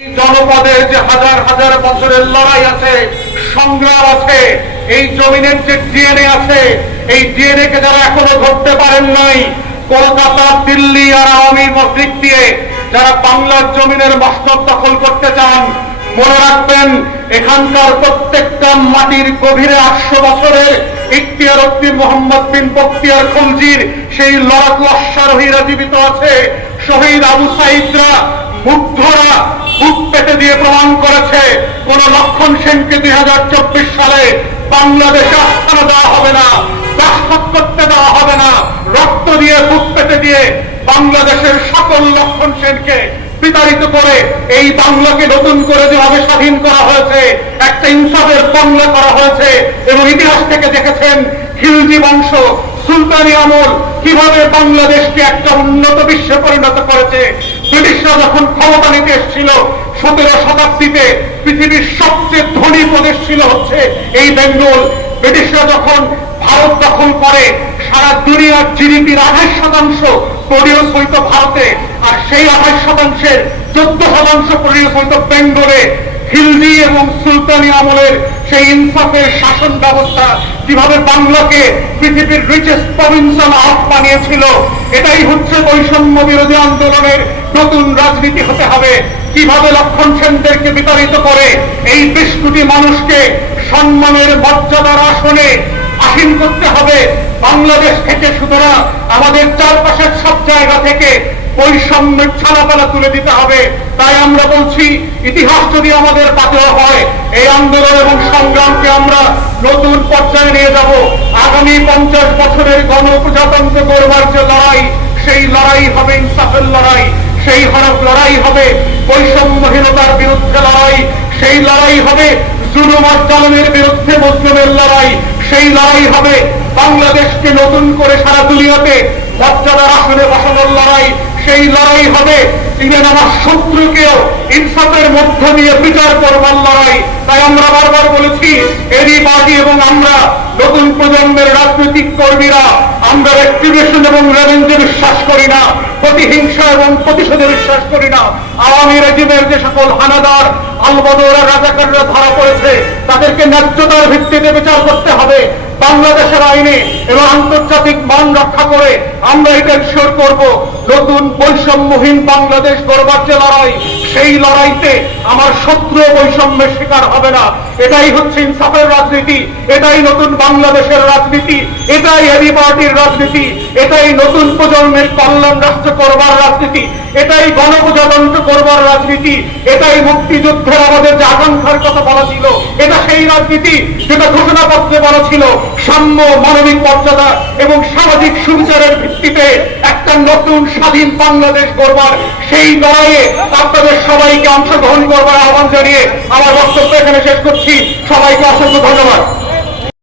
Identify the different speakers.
Speaker 1: জনপদের যে হাজার হাজার বছরের লড়াই আছে, সংগ্রাম আছে, এই জমিনের যে ডিএনএ আছে, এই ডিএনএ কে যারা এখনও ধরতে পারেন নাই, কলকাতা, দিল্লি আর আওয়ামী দিক দিয়ে যারা বাংলার জমিনের মস্তক দখল করতে চান, মনে রাখবেন, এখানকার প্রত্যেকটা মাটির গভীরে আটশো বছরের ইখতিয়ার উদ্দিন মোহাম্মদ বিন বক্তিয়ার খলজির সেই লড়াক লস্যারোহীরা জীবিত আছে, শহীদ আবু সাইদরা মুগ্ধরা বুক পেটে দিয়ে প্রমাণ করেছে, কোন লক্ষণ সেনকে দুই সালে বাংলাদেশে আস্থানা দেওয়া হবে না, রাজপথ করতে দেওয়া হবে না, রক্ত দিয়ে বুক পেটে দিয়ে বাংলাদেশের সকল লক্ষণ সেনকে বিতাড়িত করে এই বাংলাকে নতুন করে যেভাবে স্বাধীন করা হয়েছে, একটা ইনসাফের বাংলা করা হয়েছে এবং ইতিহাস থেকে দেখেছেন খিলজি বংশ, সুলতানি আমল কীভাবে বাংলাদেশকে একটা উন্নত বিশ্বে পরিণত করেছে। ব্রিটিশরা যখন ক্ষমতা নিতে এসেছিল, সতেরো শতাব্দীতে পৃথিবীর সবচেয়ে ধনী প্রদেশ ছিল হচ্ছে এই বেঙ্গল। ব্রিটিশরা যখন ভারত দখল করে, সারা দুনিয়ার জিডিপির আঠাশ শতাংশ প্রডিউস হইত ভারতে, আর সেই আঠাশ শতাংশের চোদ্দ শতাংশ প্রডিউস হইত বেঙ্গলে। খিলজি এবং সুলতানি আমলের সেই ইনসাফের শাসন ব্যবস্থা কীভাবে বাংলাকে পৃথিবীর রিচেস্ট প্রভিন্সিয়াল আর্ট বানিয়েছিল এটাই হচ্ছে বৈষম্য বিরোধী আন্দোলনের নতুন রাজনীতি হতে হবে। কীভাবে লক্ষণ সেনদেরকে বিতাড়িত করে? এই বিশ কোটি মানুষকে সম্মানের মর্যাদার আসনে আসীন করতে হবে। বাংলাদেশ থেকে সুতরাং আমাদের চারপাশের সব জায়গা থেকে বৈষম্যের ছালাপালা তুলে দিতে হবে। তাই আমরা বলছি, ইতিহাস যদি আমাদের পাতেও হয়, এই আন্দোলন এবং সংগ্রামকে আমরা নতুন পর্যায়ে নিয়ে যাব। আগামী পঞ্চাশ বছরের গণপ্রজাতন্ত্র করবার যে লড়াই, সেই লড়াই হবে ইনসাফের লড়াই। সেই হরফ লড়াই হবে, বৈষম্যহীনতার বিরুদ্ধে লড়াই, সেই লড়াই হবে জুলুম আর বিরুদ্ধে মুসলিমের লড়াই, সেই লড়াই হবে বাংলাদেশকে নতুন করে সারা দুনিয়াতে মর্যাদার আসনে বসানোর লড়াই সেই লড়াই হবে। ইভেন আমার শত্রুকেও ইনসাফের মধ্য দিয়ে বিচার করবার লড়াই তাই আমরা বারবার বলেছি, এরই পার্টি এবং আমরা নতুন প্রজন্মের রাজনৈতিক কর্মীরা, আমরা ব্যক্তিবেশন এবং রেভেঞ্জে বিশ্বাস করি না, প্রতিহিংসা এবং প্রতিশোধে বিশ্বাস করি না। আওয়ামী রেজিমের যে সকল হানাদার, আলবদরা রাজাকাররা ধরা পড়েছে, তাদেরকে ন্যায্যতার ভিত্তিতে বিচার করতে হবে। বাংলাদেশের আইনে এবং আন্তর্জাতিক মান রক্ষা করে আমরা এটা ইনশোর করব, নতুন বৈষম্যহীন বাংলাদেশ গড়বার যে লড়াই, সেই লড়াইতে আমার শত্রু বৈষম্যের শিকার হবে না। এটাই হচ্ছে ইনসাফের রাজনীতি। এটাই নতুন বাংলাদেশের রাজনীতি, এটাই হেভি পার্টির রাজনীতি, এটাই নতুন প্রজন্মের কল্যাণ রাষ্ট্র করবার রাজনীতি, এটাই গণপ্রজাতন্ত্র করবার রাজনীতি, এটাই মুক্তিযুদ্ধের আমাদের যে আকাঙ্ক্ষার কথা বলা ছিল, এটা সেই রাজনীতি যেটা ঘোষণাপত্রে বলা ছিল, সাম্য মানবিক মর্যাদা এবং সামাজিক সুবিচারের ভিত্তিতে একটা নতুন স্বাধীন বাংলাদেশ গড়বার, সেই লড়াইয়ে আপনাদের সবাইকে অংশগ্রহণ করবার আহ্বান জানিয়ে আমার বক্তব্য এখানে শেষ করছি। সবাইকে অসংখ্য ধন্যবাদ।